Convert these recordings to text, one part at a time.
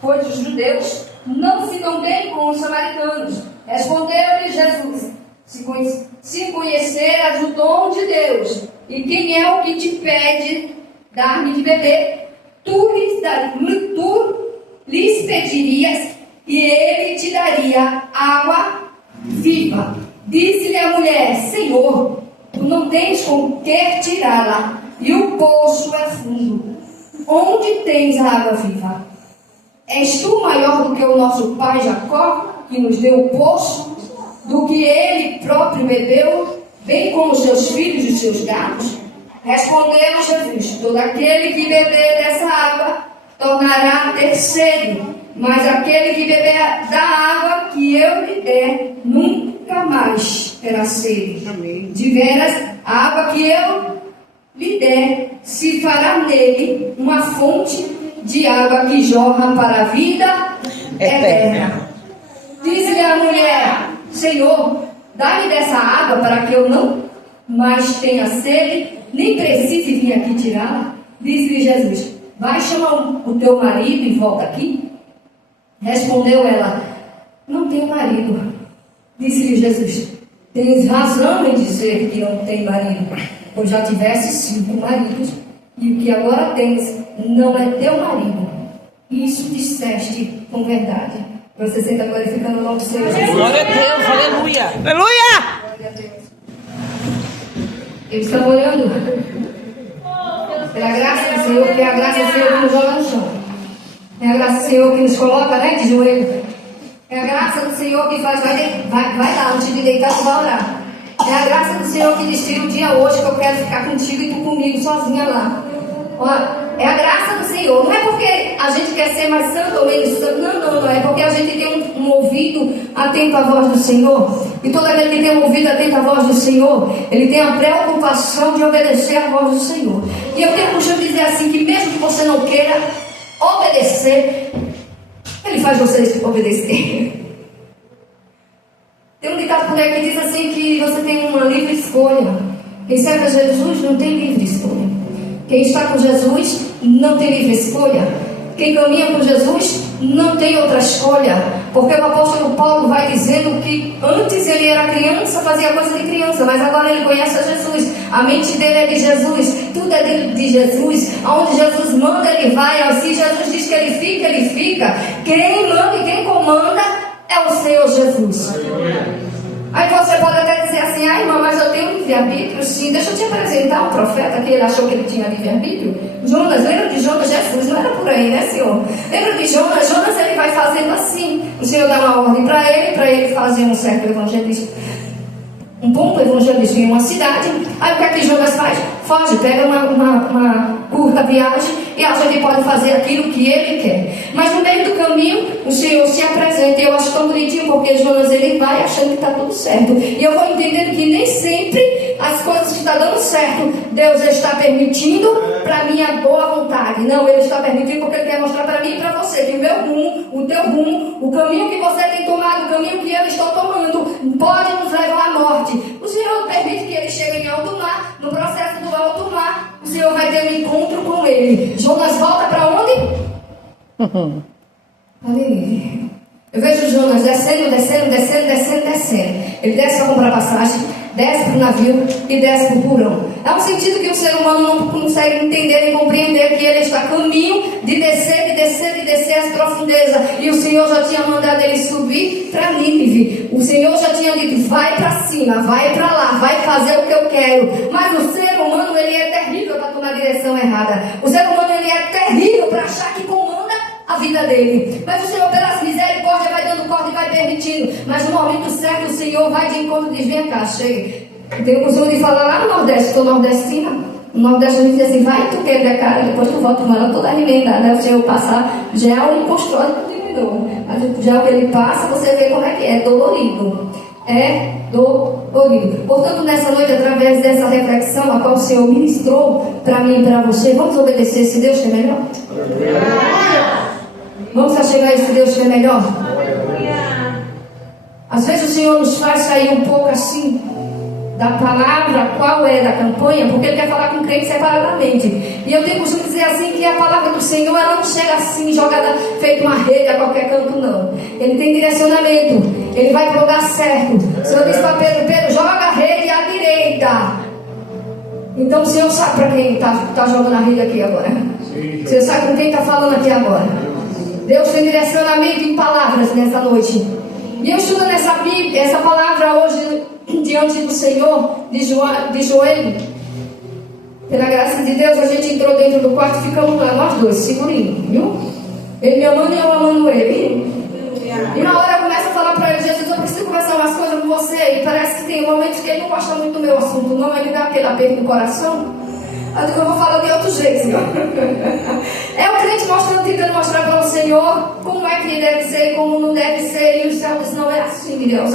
pois os judeus não se dão bem com os samaritanos. Respondeu-lhe Jesus: se conheceras o dom de Deus, e quem é o que te pede dar-me de beber, tu lhes pedirias, e ele te daria água viva. Disse-lhe a mulher: Senhor, tu não tens com que tirá-la, e o poço é fundo. Onde tens a água viva? És tu maior do que o nosso pai Jacó, que nos deu o poço, do que ele próprio bebeu, bem como os seus filhos e os seus gatos? Respondeu Jesus: todo aquele que beber dessa água tornará a ter sede, mas aquele que beber da água que eu lhe der nunca mais terá sede. Amém. De veras, a água que eu lhe der se fará nele uma fonte de água que jorra para a vida eterna. Diz-lhe a mulher: Senhor, dá-me dessa água para que eu não mais tenha sede, nem precise vir aqui tirá-la. Disse-lhe Jesus: vai chamar o teu marido e volta aqui. Respondeu ela: não tenho marido. Disse-lhe Jesus: tens razão em dizer que não tem marido, pois já tiveste 5 maridos, e o que agora tens não é teu marido. Isso disseste com verdade. Você senta glorificando o nome do Senhor. Glória a Deus, aleluia. Aleluia! Glória a Deus. Eles estão orando pela graça do Senhor, que é a graça do Senhor que nos joga no chão. É a graça do Senhor que nos coloca, né, de joelho. É a graça do Senhor que faz, vai lá, antes de deitar, tu vai orar. É a graça do Senhor que diz: tira o dia hoje que eu quero ficar contigo e tu comigo, sozinha lá. Olha, é a graça do Senhor. Não é porque a gente quer ser mais santo ou menos santo. Não. É porque a gente tem um ouvido atento à voz do Senhor. E todo aquele que tem um ouvido atento à voz do Senhor, ele tem a preocupação de obedecer à voz do Senhor. E eu tenho costume de dizer assim, que mesmo que você não queira obedecer, ele faz você obedecer. Tem um ditado por aí que diz assim, que você tem uma livre escolha. Quem serve a Jesus não tem livre escolha. Quem está com Jesus não tem livre escolha. Quem caminha com Jesus não tem outra escolha. Porque o apóstolo Paulo vai dizendo que antes ele era criança, fazia coisa de criança, mas agora ele conhece a Jesus. A mente dele é de Jesus, tudo é de Jesus. Aonde Jesus manda, ele vai. Se Jesus diz que ele fica. Quem manda e quem comanda é o Senhor Jesus. Aí você pode até dizer assim: ai, irmã, mas eu tenho livre-arbítrio. Sim, deixa eu te apresentar um profeta que ele achou que ele tinha livre-arbítrio. Jonas, lembra de Jonas? Jesus não era por aí, né, Senhor? Lembra de Jonas? Jonas, ele vai fazendo assim. O Senhor dá uma ordem para ele fazer um certo evangelismo, um ponto evangelismo em uma cidade. Aí o que é que Jonas faz? Foge, pega uma curta viagem e acha que pode fazer aquilo que ele quer. Mas no meio do caminho, o Senhor se apresenta. E eu acho tão bonitinho, porque Jonas, ele vai achando que está tudo certo. E eu vou entendendo que nem sempre as coisas que estão dando certo, Deus está permitindo para minha boa vontade. Não, Ele está permitindo porque Ele quer mostrar para mim e para você que o meu rumo, o teu rumo, o caminho que você tem tomado, o caminho que eu estou tomando, pode nos levar à morte. O Senhor permite que ele chegue em alto mar. No processo do alto mar, o Senhor vai ter um encontro com ele. Jonas volta para onde? Aleluia. Eu vejo Jonas descendo. Ele desce para comprar passagem, desce para o navio e desce para o porão. É um sentido que o ser humano não consegue entender nem compreender, que ele está a caminho de descer as profundezas. E o Senhor já tinha mandado ele subir para Nínive. O Senhor já tinha dito: vai para cima, vai para lá, vai fazer o que eu quero. Mas o ser humano, ele é terrível para tomar a direção errada. O ser humano, ele é terrível para achar que comanda a vida dele. Mas o Senhor, pelas misericórdias, vai dando corda e vai permitindo. Mas no momento certo, o Senhor vai de encontro e diz: vem cá, chega. Eu tenho o costume de falar lá no Nordeste, sou nordestina. No Nordeste a gente diz assim: vai, tu quebra a cara, depois tu volta com ela toda alimentada. Aí o Senhor passar gel e constrói continuidor. Mas o gel que ele passa, você vê como é que é dolorido. É dolorido. Portanto, nessa noite, através dessa reflexão, a qual o Senhor ministrou para mim e para você, vamos obedecer esse Deus que é melhor? Vamos se achegar a esse Deus que é melhor? Às vezes o Senhor nos faz sair um pouco assim da palavra, qual é da campanha, porque ele quer falar com o crente separadamente. E eu tenho costume dizer assim, que a palavra do Senhor, ela não chega assim, jogada, feita uma rede a qualquer canto, não. Ele tem direcionamento, ele vai para o lugar certo. O Senhor disse para Pedro: Pedro, joga a rede à direita. Então o Senhor sabe para quem está jogando a rede aqui agora. O Senhor sabe com quem está falando aqui agora. Deus tem direcionamento em palavras nessa noite. E eu estudo essa palavra hoje diante do Senhor, de joelho. Pela graça de Deus, a gente entrou dentro do quarto e ficamos lá, nós dois, segurinho, viu? Ele me amando e eu amando ele. E na hora eu começo a falar para ele: Jesus, eu preciso conversar umas coisas com você. E parece que tem momentos que ele não gosta muito do meu assunto, não. Ele dá aquele aperto no coração. Eu digo: eu vou falar de outro jeito, Senhor. É o crente tentando mostrar para o Senhor como é que deve ser, como não deve ser. E o céu diz: não é assim, Deus.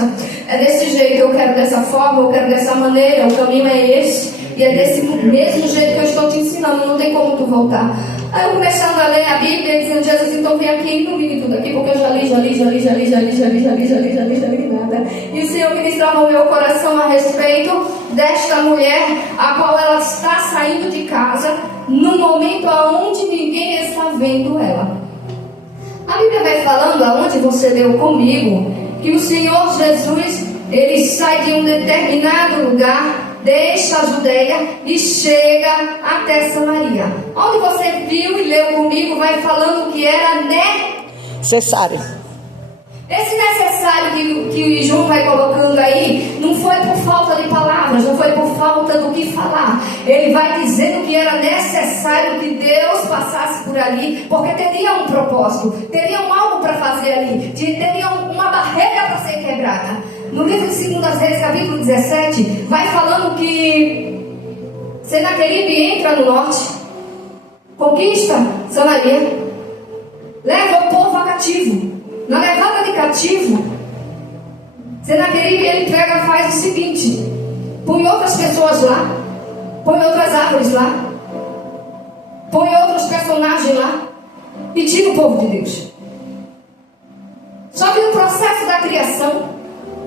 É desse jeito, eu quero dessa forma, eu quero dessa maneira. O caminho é esse. E é desse mesmo jeito que eu estou te ensinando. Não tem como tu voltar. Aí eu começando a ler a Bíblia, dizendo: Jesus, então vem aqui e não me tudo aqui, porque eu já li nada. E o Senhor ministrava o meu coração a respeito desta mulher, a qual ela está saindo de casa, num momento onde ninguém está vendo ela. A Bíblia vai falando, aonde você leu comigo, que o Senhor Jesus, ele sai de um determinado lugar, deixa a Judeia e chega até Samaria. Onde você viu e leu comigo, vai falando que era necessário. Esse necessário que João vai colocando aí, não foi por falta de palavras, não foi por falta do que falar. Ele vai dizendo que era necessário que Deus passasse por ali, porque teria um propósito, teriam algo para fazer ali, teriam uma barreira para ser quebrada. No livro de 2 Reis, capítulo 17, vai falando que Senaqueribe entra no norte, conquista Samaria, leva o povo a cativo. Na levada de cativo, Senaqueribe, ele faz o seguinte: põe outras pessoas lá, põe outras árvores lá, põe outros personagens lá e tira o povo de Deus. Só que no processo da criação,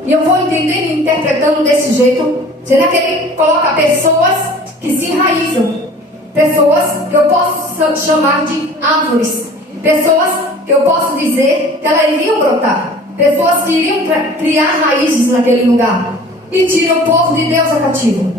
e eu vou entendendo e interpretando desse jeito, Senaqueribe coloca pessoas que se enraizam, pessoas que eu posso chamar de árvores, pessoas que eu posso dizer que elas iriam brotar, pessoas que iriam criar raízes naquele lugar, e tira o povo de Deus a cativo.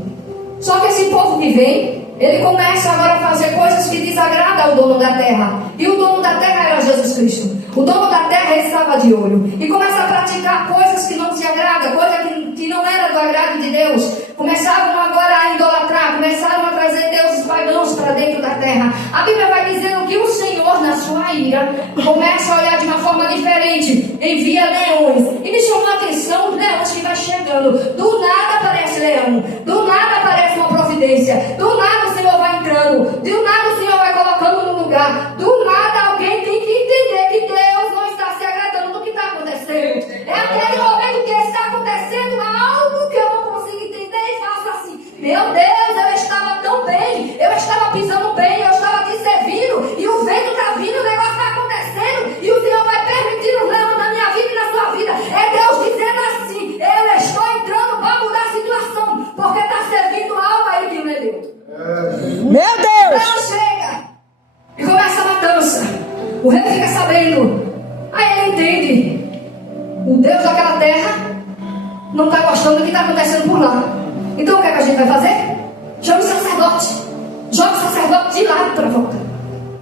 Só que esse povo que vem, ele começa agora a fazer coisas que desagradam ao dono da terra, e o dono da terra era Jesus Cristo. O dono da terra estava de olho e começa a praticar coisas que não se agradam, coisas que não era do agrado de Deus. Começaram agora a idolatrar, começaram a trazer deuses pagãos para dentro da terra. A Bíblia vai dizendo que o Senhor, na sua ira, começa a olhar de uma forma diferente, envia leões. E me chamou a atenção os leões que vai chegando. Do nada aparece leão, do nada aparece uma providência, do nada o Senhor vai entrando, do nada o Senhor vai colocando no lugar, do nada alguém tem que entender que Deus não está se agradando do que está acontecendo. É aquele momento que está acontecendo algo que eu não consigo entender e faço assim: meu Deus, eu estava tão bem, eu estava pisando bem, eu estava te servindo, e o vento está vindo, o negócio está acontecendo, e o Senhor vai permitir o leão na minha vida e na sua vida. É Deus dizendo assim: eu estou entrando para mudar a situação, porque está servindo algo aí que não é Deus. Meu Deus! Ela chega e começa a matança. O rei fica sabendo. Aí ele entende: o Deus daquela terra não está gostando do que está acontecendo por lá. Então o que é que a gente vai fazer? Chama o sacerdote. Joga o sacerdote de lá para volta.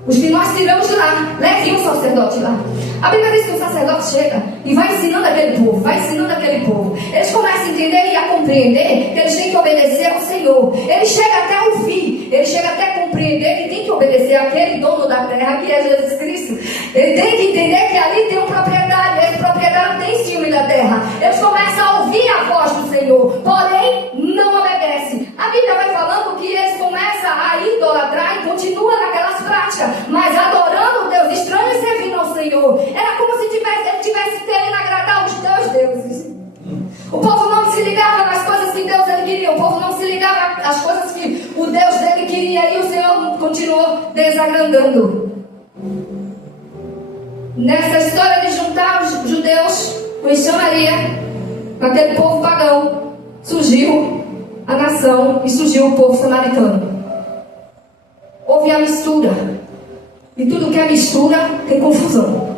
Os que nós tiramos de lá, leve o sacerdote lá. A Bíblia diz que o sacerdote chega e vai ensinando aquele povo, vai ensinando aquele povo. Eles começam a entender e a compreender que eles têm que obedecer ao Senhor. Ele chega até ouvir, ele chega até compreender que tem que obedecer àquele dono da terra, que é Jesus Cristo. Ele tem que entender que ali tem um proprietário, esse proprietário tem ciúme da terra. Eles começam a ouvir a voz do Senhor, porém não obedecem. A Bíblia vai falando que eles começam a idolatrar e continuam naquelas práticas, mas adorando o Deus estranho e servindo ao Senhor. Era como se ele tivesse querendo agradar os teus deuses. O povo não se ligava nas coisas que Deus ele queria, o povo não se ligava às coisas que o Deus dele queria, e o Senhor continuou desagradando. Nessa história de juntar os judeus com Samaria, com aquele povo pagão, surgiu a nação e surgiu o povo samaritano. Houve a mistura. E tudo que é mistura tem confusão.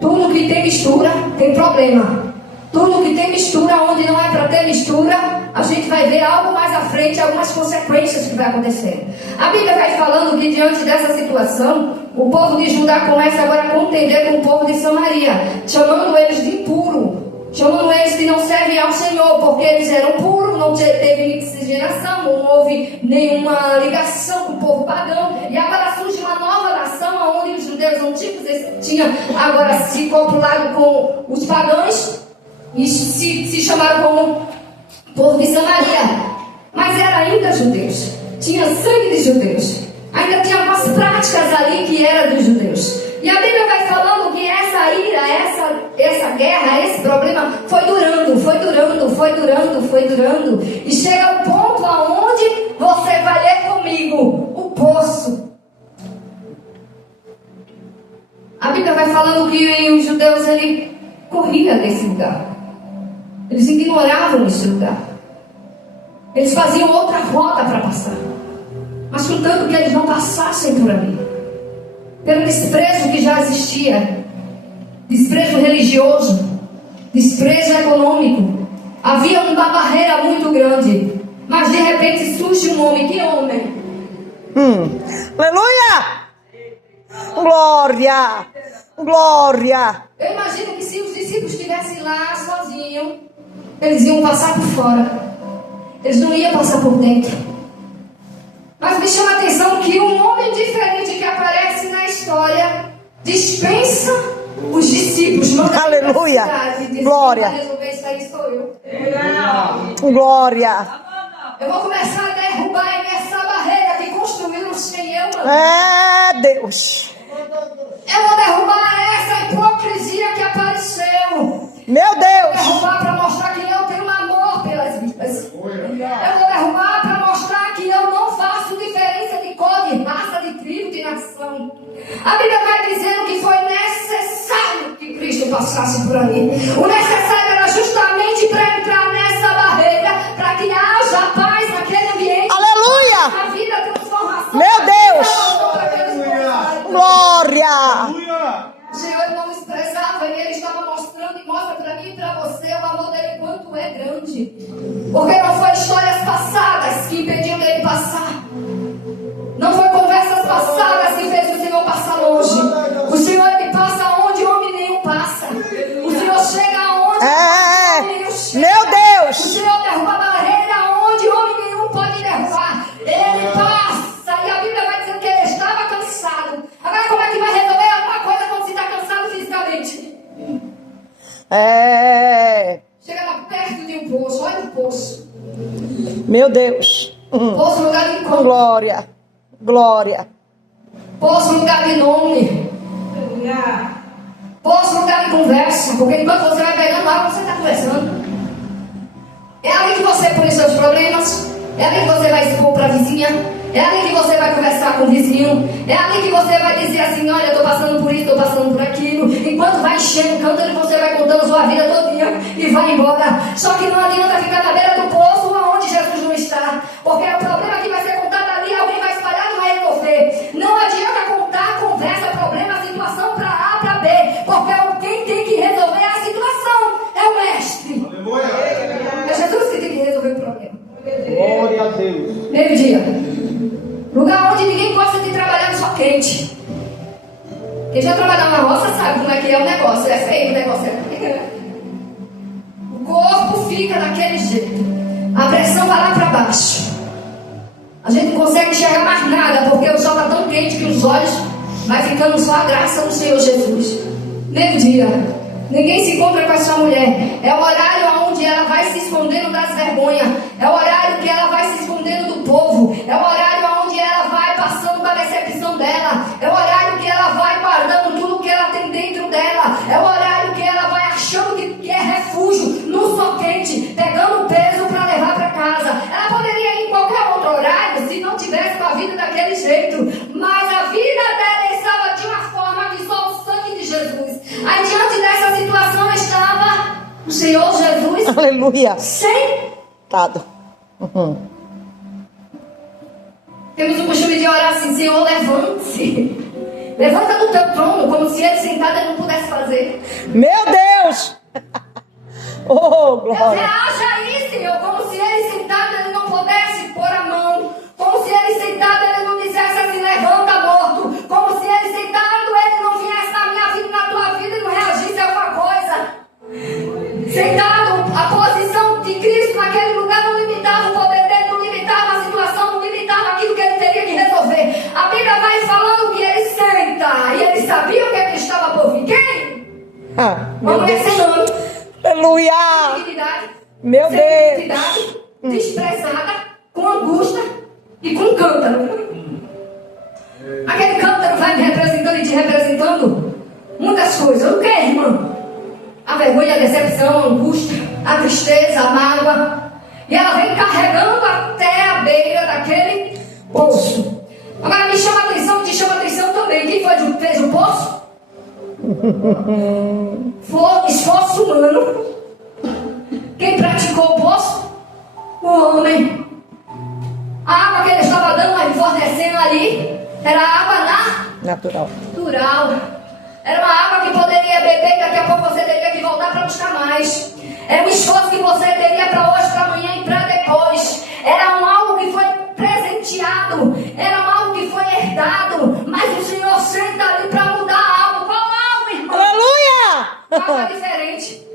Tudo que tem mistura tem problema. Tudo que tem mistura onde não é para ter mistura, a gente vai ver algo mais à frente, algumas consequências que vai acontecer. A Bíblia vai falando que diante dessa situação, o povo de Judá começa agora a contender com o povo de Samaria, chamando eles de impuro, chamando eles de não servem ao Senhor, porque eles eram puros, não teve miscigenação, não houve nenhuma ligação com o povo pagão. E agora surge uma nova nação, onde os judeus antigos tinham agora se copulado com os pagãos, e se chamaram como povo de Samaria. Mas era ainda judeus, tinha sangue de judeus, ainda tinha algumas práticas ali que eram dos judeus. E a Bíblia vai falando que essa ira, essa guerra, esse problema foi durando. E chega ao ponto aonde você vai ler comigo o poço. A Bíblia vai falando que os judeus corriam desse lugar. Eles ignoravam esse lugar. Eles faziam outra rota para passar. Mas contanto que eles não passassem por ali, pelo desprezo que já existia, desprezo religioso, desprezo econômico, havia uma barreira muito grande. Mas de repente surge um homem. Que homem? Aleluia! Glória! Glória! Eu imagino que se os discípulos estivessem lá sozinhos, eles iam passar por fora. Eles não iam passar por dentro. Mas me chama a atenção que um homem diferente que aparece na história dispensa os discípulos. Não. Aleluia! Glória! Resolver isso aí sou eu. Glória! Eu vou começar a derrubar essa barreira que construíram sem eu. É Deus! Eu vou derrubar essa hipocrisia que apareceu. Meu Eu vou Deus! derrubar para mostrar que eu tenho amor pelas vidas. Eu vou derrubar para mostrar que eu não faço diferença de cor, de raça, de tribo, de nação. A Bíblia vai dizendo que foi necessário que Cristo passasse por ali. O necessário era justamente para entrar nessa barreira, para que haja paz naquele ambiente. Aleluia! A vida, transformação. Meu Deus! Glória! O Senhor não desprezava e Ele estava mostrando e mostra para mim e para você o amor dele quanto é grande. Porque não foi histórias passadas que impediam dele passar. Não foi conversas passadas que fez o Senhor passar longe. O Senhor ele passa onde homem nenhum passa. O Senhor chega aonde homem nenhum chega. Meu Deus! O Senhor derruba a barreira onde homem nenhum pode derrubar. Ele passa. E a Bíblia vai dizer que ele estava cansado. Agora como é que vai resolver alguma coisa quando se está cansado fisicamente? Chega lá perto de um poço. Olha o poço. Meu Deus! Poço lugar de encontro. Glória! Glória! Poço lugar de nome. Poço lugar de conversa. Porque enquanto você vai pegando água, você está conversando. É ali que você põe os seus problemas. É ali que você vai expor para a vizinha. É ali que você vai conversar com o vizinho. É ali que você vai dizer assim: olha, eu estou passando por isso, estou passando por aquilo. Enquanto vai enchendo o cântaro, você vai contando sua vida todinha e vai embora. Só que não adianta ficar na beira do poço onde Jesus não está. Porque o problema que vai ser contado ali, alguém vai espalhar e vai resolver. Não adianta contar, conversa, problema, situação para A, para B. Porque quem tem que resolver a situação é o mestre. Aleluia. É Jesus que tem que resolver o problema. Glória a Deus. Meio-dia. Lugar onde ninguém gosta de trabalhar no sol quente. Quem já trabalhou na roça sabe como é que é o negócio. É feio o negócio. O corpo fica daquele jeito. A pressão vai lá para baixo. A gente não consegue enxergar mais nada, porque o sol está tão quente que os olhos vai ficando só a graça do Senhor Jesus. Meio-dia. Ninguém se encontra com a sua mulher. É o horário onde ela vai se escondendo das vergonhas. É o horário que ela vai se escondendo do povo. É o horário onde ela vai passando com a decepção dela. É o horário que ela vai guardando tudo que ela tem dentro dela. É o horário que ela vai achando que é refúgio no sol quente, pegando peso para levar para casa. Ela poderia ir em qualquer outro horário se não tivesse com a vida daquele jeito. Mas a vida dela estava de uma forma que só o sangue de Jesus. Aí diante dessa situação estava o Senhor Jesus. Aleluia! Sentado. Temos o costume de orar assim: Senhor, levante-se. Levanta do teu trono, como se ele sentado ele não pudesse fazer. Meu Deus! Oh, Deus, glória! reaja aí, Senhor, como se ele sentado ele não pudesse pôr a mão. Como se ele sentado ele não dissesse assim: levanta, morto. Como se ele sentado ele não viesse na minha vida e na tua vida e não reagisse a alguma coisa. Sentado, a posição de Cristo naquele lugar não limitava o poder dele, não limitava a situação, não limitava aquilo que ele teria que resolver. A Bíblia vai falando que ele senta e ele sabia o que é que estava por vir. Quem? Meu Vamos esse Deus! nome. Aleluia! Dignidade, Meu sem Deus! identidade, desprezada, com angústia e com cântaro. Aquele cântaro vai me representando e te representando muitas coisas. O que, irmã? A vergonha, a decepção, a angústia, a tristeza, a mágoa. E ela vem carregando até a beira daquele poço. Agora me chama a atenção, te chama a atenção também. Quem foi que fez o poço? Foi esforço humano. Quem praticou o poço? O homem. A água que ele estava dando, fornecendo ali, era água Natural. natural. Era uma água que poderia beber e daqui a pouco você teria que voltar para buscar mais. Era um esforço que você teria para hoje, para amanhã e para depois. Era algo que foi presenteado. Era algo que foi herdado. Mas o Senhor senta ali para mudar algo. Qual algo, irmão? Aleluia! Uma água diferente.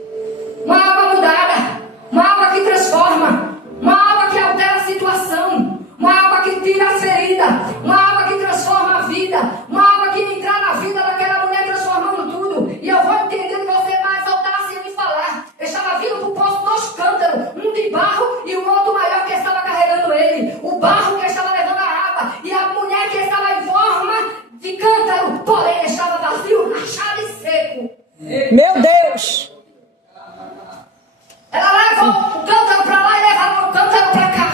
Uma água mudada. Uma água que transforma. Uma água que altera a situação. Uma água que tira as feridas. Uma água que transforma a vida. Uma água que entrar na vida daquela mulher transformando tudo. E eu vou entender que você é mais audácia em falar. Eu estava vindo para o poço dos cântaros. Um de barro e o outro maior que estava carregando ele. O barro que estava levando a água. E a mulher que estava em forma de cântaro. Porém estava vazio, rachado e seco. Meu Deus! Ela leva o cântaro para lá e leva o cântaro para cá.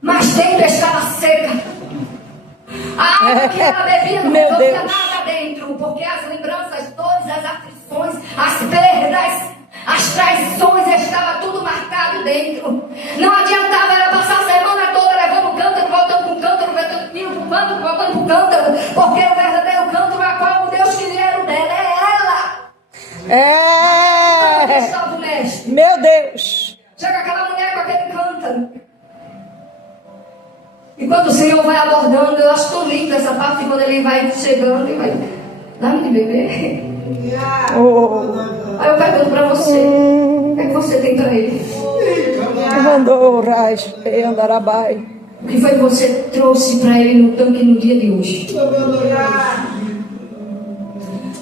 Mas dentro estava seca. A água que ela bebia não Meu resolvia Deus. nada dentro. Porque as lembranças, dores, as aflições, as perdas, as traições, estava tudo marcado dentro. Não adiantava ela passar a semana toda levando o cântaro, voltando para o cântaro, voltando para o cântaro, voltando para o cântaro. Porque o verdadeiro cântaro a qual o Deus queria era o dela, é ela. Onde É! estava o mestre? Meu Deus! Chega aquela mulher com aquele cântaro. E quando o Senhor vai abordando, eu acho tão lindo essa parte, quando ele vai chegando e vai, dá-me de beber. Oh! Aí eu pergunto para você, o que é que você tem para ele? Mandou rais, andarabai. O que foi que você trouxe para ele no tanque no dia de hoje?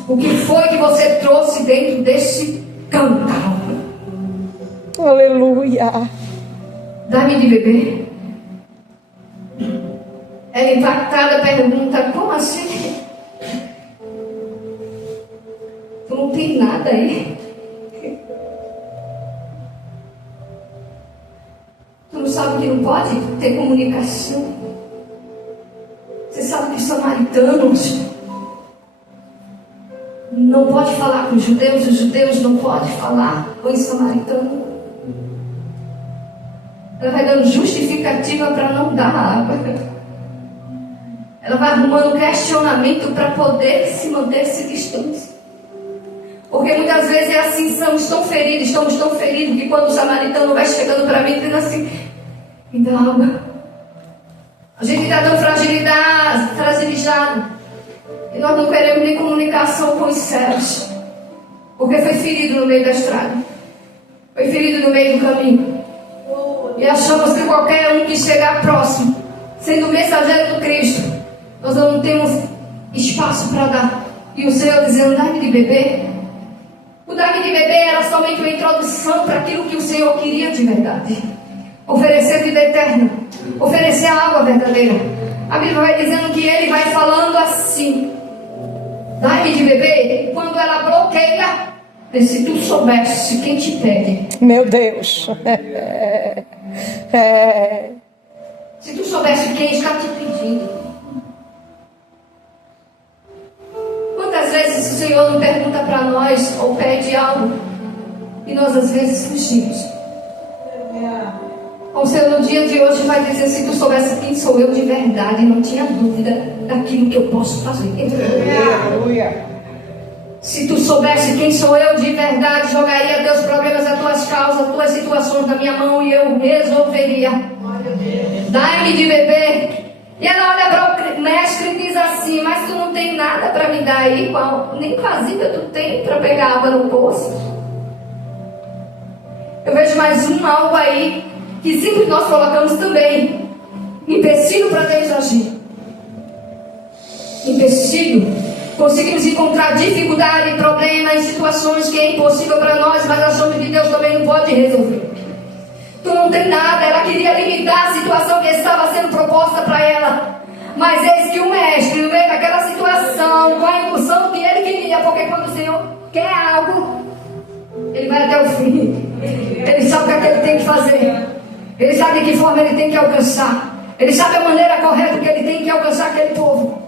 O que foi que você trouxe dentro desse cântaro? Aleluia! Dá-me de beber. Ela impactada pergunta, como assim? Tu não tem nada aí? Tu não sabe que não pode ter comunicação? Você sabe que os samaritanos não pode falar com os judeus não podem falar com os samaritanos. Ela vai dando justificativa para não dar água. Ela vai arrumando questionamento para poder se manter-se distante. Porque muitas vezes é assim, estamos tão feridos, que quando o samaritano vai chegando para mim, dizendo assim, me dá água. A gente está tão fragilizado, e nós não queremos nem comunicação com os céus. Porque foi ferido no meio da estrada. Foi ferido no meio do caminho. E achamos que qualquer um que chegar próximo, sendo mensageiro do Cristo, nós não temos espaço para dar. E o Senhor dizendo, dá-me de beber. O dar-me de beber era somente uma introdução para aquilo que o Senhor queria de verdade. Oferecer vida eterna. Oferecer a água verdadeira. A Bíblia vai dizendo que ele vai falando assim. Dá-me de beber. E quando ela bloqueia, diz, se tu soubesse quem te pede. Meu Deus! Se tu soubesse quem está te pedindo. Quantas vezes o Senhor não pergunta para nós ou pede algo e nós às vezes fugimos? Ou O Senhor no dia de hoje vai dizer: se tu soubesse quem sou eu de verdade, não tinha dúvida daquilo que eu posso fazer. Aleluia. Se tu soubesse quem sou eu de verdade, jogaria teus problemas, as tuas causas, as tuas situações na minha mão e eu resolveria. Dai-me de beber. E ela olha para o mestre e diz assim: mas tu não tem nada para me dar aí, nem vasilha tu tem para pegar água no poço. Eu vejo mais algo aí que sempre nós colocamos também: empecilho para Deus agir. Empecilho. Conseguimos encontrar dificuldade, problema em situações que é impossível para nós, mas achamos que Deus também não pode resolver. Tu não tem nada. Ela queria limitar a situação que estava sendo proposta para ela, mas eis que o mestre, no meio daquela situação, com a impulsão que ele queria, porque quando o Senhor quer algo, ele vai até o fim. Ele sabe o que é que ele tem que fazer. Ele sabe de que forma ele tem que alcançar. Ele sabe a maneira correta que ele tem que alcançar aquele povo.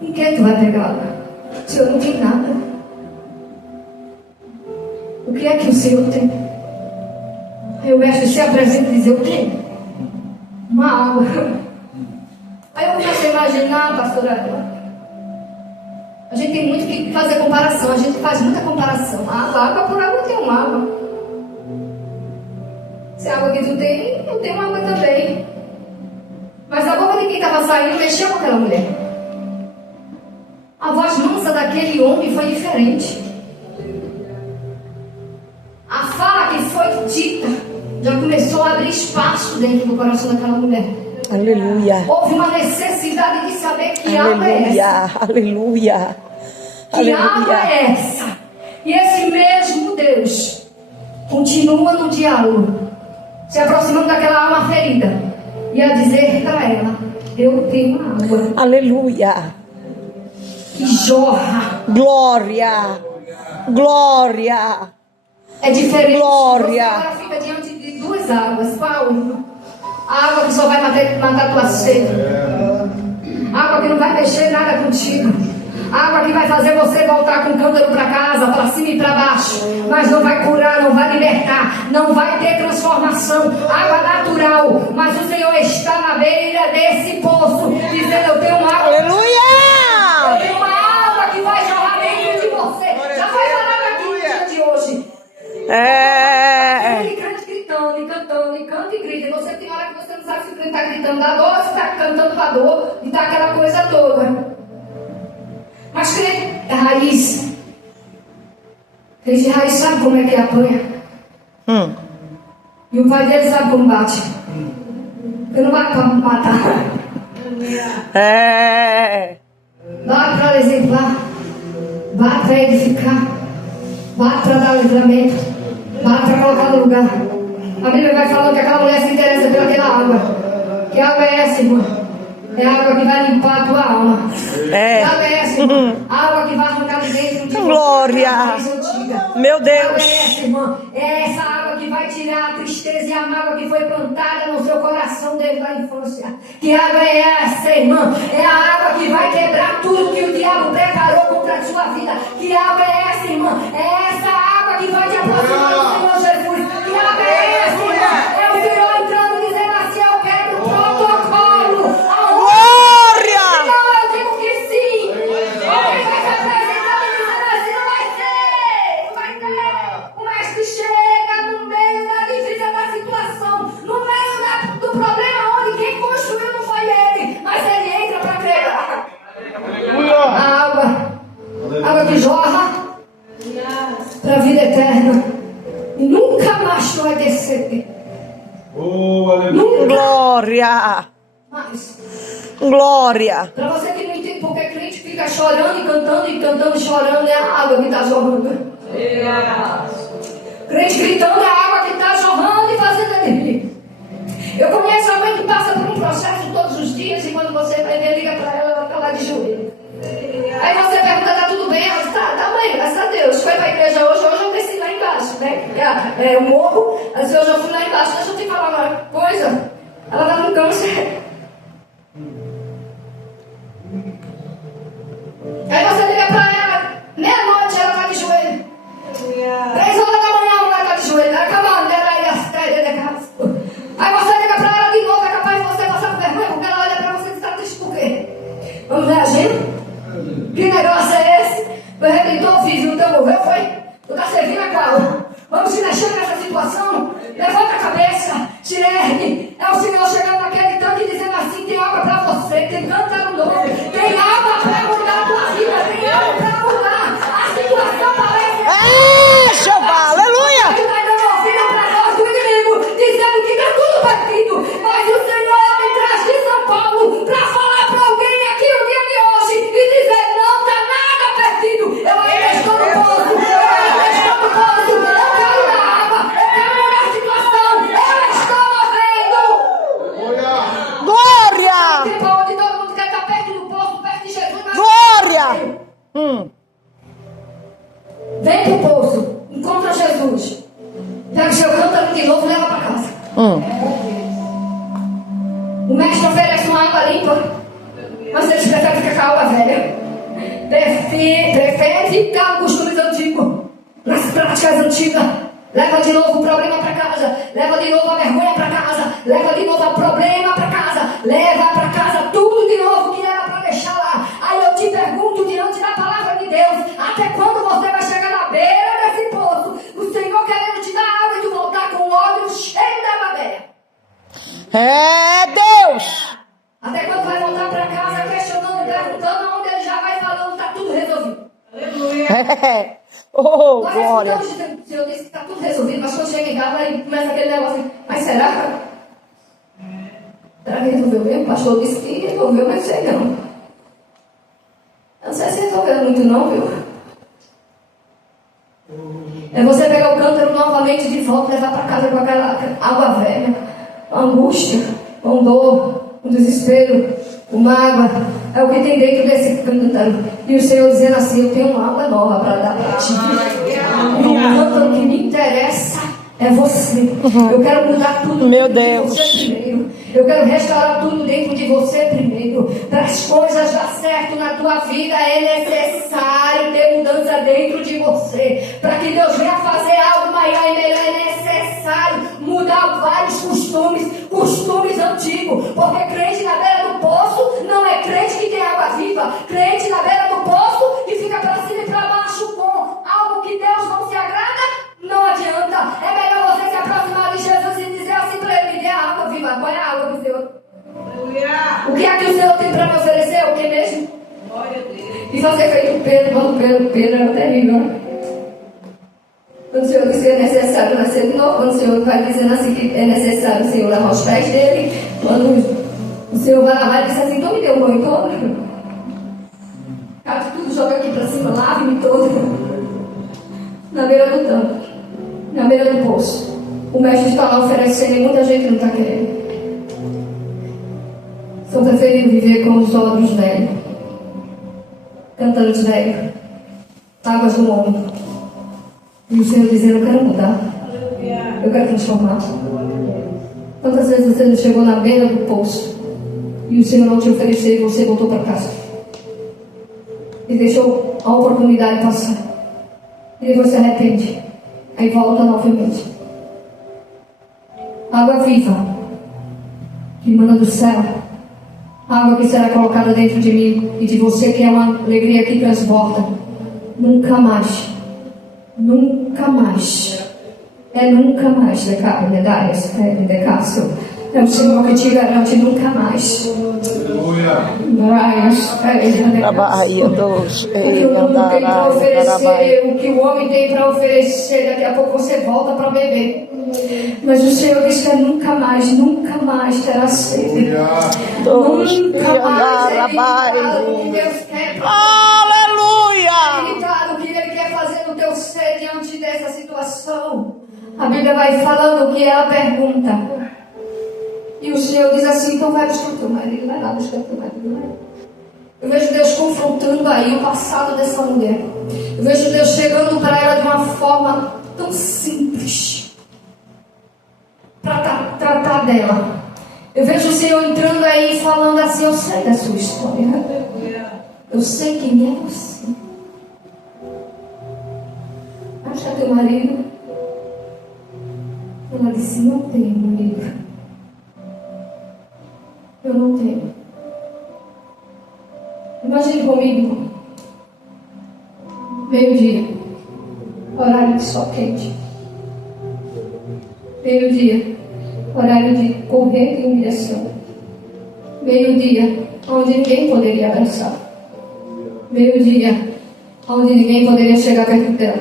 Em quem tu vai pegar? O Senhor não tem nada. O que é que o Senhor tem? Aí o mestre se apresenta e diz: eu tenho uma água. Aí eu começo a imaginar, pastora, a gente tem muito que fazer comparação. A gente faz muita comparação. Água por água, eu tenho uma água. Se a água que tu tem, eu tenho água também. Mas a boca de quem estava saindo mexeu com aquela mulher. A voz mansa daquele homem foi diferente. A fala que foi dita já começou a abrir espaço dentro do coração daquela mulher. Aleluia. Houve uma necessidade de saber que água é essa. Aleluia. Que água é essa? E esse mesmo Deus continua no diálogo, se aproximando daquela alma ferida e a dizer para ela: eu tenho água. Aleluia. Que jorra. Glória. Glória. É diferente. Glória. Você agora fica diante de duas águas. Qual, irmão? A água que só vai matar tua sede. A água que não vai mexer nada contigo. A água que vai fazer você voltar com o cântaro para casa, para cima e para baixo. Mas não vai curar, não vai libertar, não vai ter transformação. Água natural. Mas o Senhor está na beira desse poço, dizendo: eu tenho água. Aleluia. Eu tenho uma água que vai jorrar dentro de você. Já foi falado aqui no dia de hoje. Ele crente gritando e cantando e canta e grita. E você tem hora que você não sabe se o crente está gritando da dor, se está cantando da dor e está aquela coisa toda. Mas crente é raiz. Crente de raiz sabe como é que apanha. E o pai dele sabe como bate. Porque não bate para matar. Bate para exemplar. Bate para edificar. Bate para dar livramento. Bate para colocar no lugar. A Bíblia vai falando que aquela mulher se interessa pelaquela água. Que água é essa, irmã? É a água que vai limpar a tua alma. Que água é essa, irmã? A água que vai arrancar de dentro de Glória. Meu Deus. Que água é essa, irmã? É essa água que vai tirar a tristeza e a mágoa que foi plantada no seu coração desde a infância. Que água é essa, irmã? É a água que vai quebrar tudo que o diabo preparou contra a sua vida. Que água é essa, irmã? É essa água que vai te aproximar do Senhor Jesus. Que água é essa, irmã? É o Senhor entrando dizendo assim: eu quero o protocolo. Glória. Eu digo que sim. Alguém vai se apresentar e dizendo assim: não vai ter, não vai ter. O mestre chega no meio da difícil da situação, no meio do problema onde quem construiu não foi ele, mas ele entra para quebrar. A água que jorra para a vida eterna e nunca mais tu vai descer. Nunca Glória. mais. Glória. Para você que não entende porque crente fica chorando e cantando e chorando, é a água que está jorrando. Crente gritando, é a água que está jorrando e fazendo ele. Eu conheço a mãe que passa por um processo todos os dias e quando você vai ver, liga para ela está lá de joelho. Aí você pergunta: tá tudo bem? Ela diz: tá mãe, graças a Deus. Foi para a igreja hoje eu desci lá embaixo, né? É o morro, assim, hoje eu fui lá embaixo. Deixa eu te falar uma coisa. Ela está no câncer. Aí você liga pra ela, meia-noite ela tá de joelho. 3 horas da manhã ela tá de joelho. Acabou, ela ia morreu, foi? Tu tá servindo a qual? Vamos se mexer nessa situação? Levanta a cabeça, se ergue. É o Senhor chegando naquele tanque dizendo assim: tem água para você, tem cântaro novo, tem água para mudar a tua vida, tem água para mudar a situação parece. É, Jeová, aleluia. Ele está dando ouvido para nós do inimigo, dizendo que está tudo perdido. Mas o Senhor me traz de São Paulo para falar para alguém aqui no dia de hoje e dizer: não está nada perdido. Eu ainda estou no poço, eu ainda estou no poço. Eu quero dar água, eu quero mudar a situação. Eu estou movendo. Glória. Tempo onde todo mundo quer estar perto do poço, perto de Jesus. Mas Glória. vem pro poço, encontra Jesus. Pega o seu cântaro de novo e leva para casa. O mestre oferece uma água limpa, mas eles preferem ficar com a água velha. Prefere ficar no costumes antigos, nas práticas antigas. Leva de novo o problema para casa, leva de novo a vergonha para casa, leva de novo o problema para casa, leva para casa tudo de novo que era para deixar lá. Aí eu te pergunto diante da palavra de Deus: até quando você vai chegar na beira desse poço, o Senhor querendo te dar água e tu voltar com o óleo cheio da água velha? É Deus. Até quando vai voltar para casa questionando e perguntando, onde ele já vai falando, está tudo resolvido. É. Oh, Nós glória. escutamos dizendo que o Senhor disse que está tudo resolvido, mas quando chega em casa aí começa aquele negócio assim: mas será? Será que resolveu mesmo? O pastor disse que resolveu, mas sei não. Eu não sei se resolveu muito não, viu? É você pegar o cântaro novamente de volta e levar para casa com aquela água velha, uma angústia, uma dor, um desespero, uma mágoa. É o que tem dentro desse cântaro. E o Senhor dizendo assim: eu tenho uma água nova para dar para ti. E o cântaro que me interessa é você. Eu quero mudar tudo Meu dentro Deus. de você primeiro. Eu quero restaurar tudo dentro de você primeiro. Para as coisas dar certo na tua vida é necessário ter mudança dentro de você. Para que Deus venha fazer algo maior e melhor é necessário mudar vários costumes antigos. Porque crente na beira do poço não é crente que tem água viva. Crente na beira do poço que fica para cima e para baixo com algo que Deus não se agrada. Não adianta. É melhor você se aproximar de Jesus e dizer assim para ele: me dê a água viva. Qual é a água do Senhor? O que é que o Senhor tem para me oferecer? O que mesmo? E você feito Pedro era terrível, né? Quando o Senhor diz que é necessário nascer de novo, quando o Senhor vai dizendo assim que é necessário o Senhor lavar os pés dele, quando o Senhor vai lavar, ele diz assim: então me dê um banho todo. Cate tudo, joga aqui para cima, lave-me todo. Na beira do tanque, na beira do poço. O mestre está lá oferecendo e muita gente não está querendo. Estão preferindo viver com os olhos velhos, cantando velhos, águas do homem. E o Senhor dizendo: eu quero mudar, eu quero transformar. Quantas vezes você não chegou na beira do poço e o Senhor não te ofereceu e você voltou para casa e deixou a oportunidade passar? E você arrepende, aí volta novamente. Água viva que emana do céu, água que será colocada dentro de mim e de você, que é uma alegria que transborda. Nunca mais, nunca mais, é o Senhor que te garante nunca mais. Trabalha dos. O que o mundo tem para oferecer, o que o homem tem para oferecer, daqui a pouco você volta para beber. Mas o Senhor diz que nunca mais terá sede. Nunca mais é limitado o que Deus quer. Aleluia! Limitado o que Ele quer fazer no teu ser diante dessa situação. A Bíblia vai falando o que ela pergunta. E o Senhor diz assim: então vai buscar teu marido, vai lá buscar teu marido, vai. Eu vejo Deus confrontando aí o passado dessa mulher. Eu vejo Deus chegando para ela de uma forma tão simples para tratar dela. Eu vejo o Senhor entrando aí e falando assim: eu sei da sua história, eu sei quem é você. Acha teu marido? Ela disse: não tenho marido. Eu não tenho. Imagine comigo, meio-dia, horário de sol quente. Meio-dia, horário de correr e humilhação. Meio-dia, onde ninguém poderia abraçar. Meio-dia, onde ninguém poderia chegar perto dela.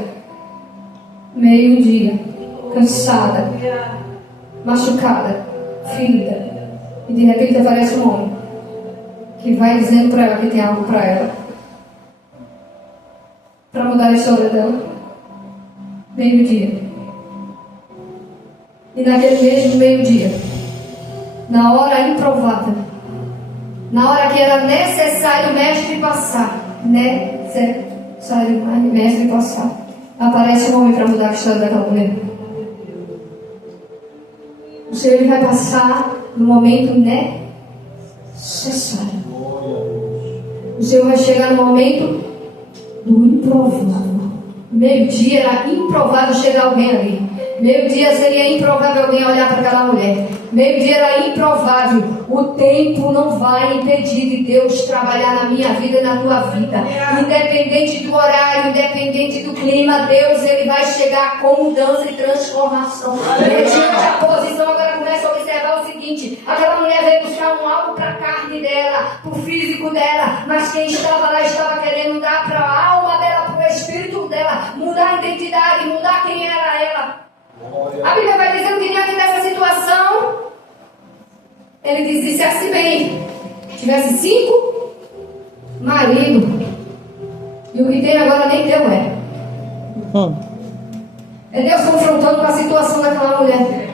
Meio-dia, cansada, machucada, ferida. E de repente aparece um homem que vai dizendo para ela que tem algo para ela, para mudar a história dela. Meio-dia. E naquele mesmo meio-dia, na hora improvável, na hora que era necessário o mestre passar, aparece um homem para mudar a história daquela mulher. O Senhor ele vai passar no momento necessário. O Senhor vai chegar no momento do improvável. Meio-dia era improvável chegar alguém ali. Meio-dia seria improvável alguém olhar para aquela mulher. Meio-dia era improvável. O tempo não vai impedir de Deus trabalhar na minha vida e na tua vida. Independente do horário, independente do clima, Deus ele vai chegar com mudança e transformação. Mediante a posição, agora começa a observar o seguinte: aquela mulher veio buscar algo para a carne dela, para o físico dela, mas quem estava lá estava querendo dar para a alma dela, para o espírito dela, mudar a identidade, mudar quem era ela. A Bíblia vai dizendo que diante dessa situação, ele disse assim bem: tivesse 5 maridos, e o que tem agora nem teu é. É Deus confrontando com a situação daquela mulher.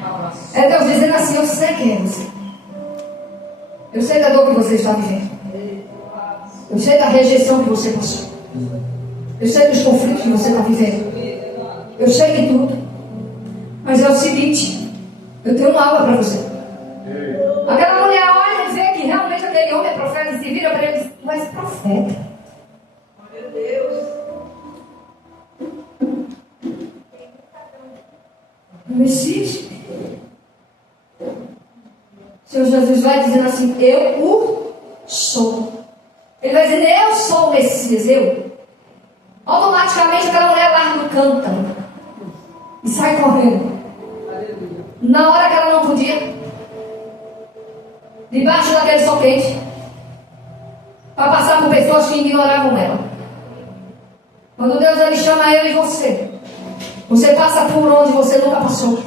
É Deus dizendo assim: eu sei quem é você. Eu sei da dor que você está vivendo. Eu sei da rejeição que você passou. Eu sei dos conflitos que você está vivendo. Eu sei de tudo. Mas é o seguinte: eu tenho uma aula para você. Aquela mulher olha e vê que realmente aquele homem é profeta e se vira para ele e diz: tu és profeta. Meu Deus. O Messias. O Senhor Jesus vai dizendo assim: eu o sou. Ele vai dizendo: eu sou o Messias, eu. Automaticamente aquela mulher larga o cântaro e sai correndo. Na hora que ela não podia, debaixo daquele sol quente, para passar por pessoas que ignoravam ela. Quando Deus ele chama eu e você, você passa por onde você nunca passou.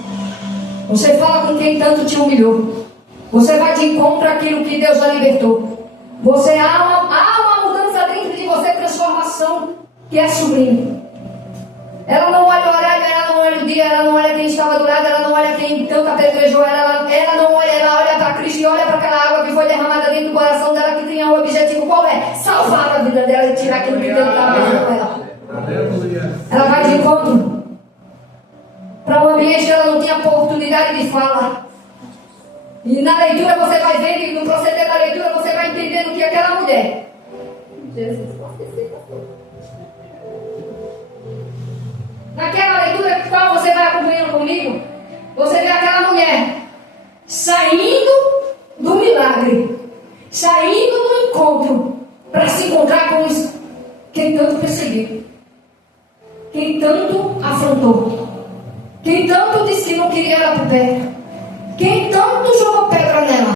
Você fala com quem tanto te humilhou. Você vai de encontro àquilo que Deus já libertou. Você há uma mudança dentro de você, transformação que é sublime. Ela não olha o horário, ela não olha o dia, ela não olha quem estava do lado, ela não olha quem tanto apedrejou ela não olha, ela olha para Cristo e olha para aquela água que foi derramada dentro do coração dela, que tinha o objetivo qual é? Salvar a vida dela e tirar aquilo que Deus estava fazendo com ela. Ela vai de encontro para um ambiente que ela não tinha oportunidade de fala. E na leitura você vai vendo, e no proceder da leitura você vai entendendo que aquela mulher, Jesus, naquela leitura que qual você vai acompanhando comigo, você vê aquela mulher saindo do milagre, saindo do encontro, para se encontrar com quem tanto perseguiu, quem tanto afrontou, quem tanto disse que não queria ela por perto, quem tanto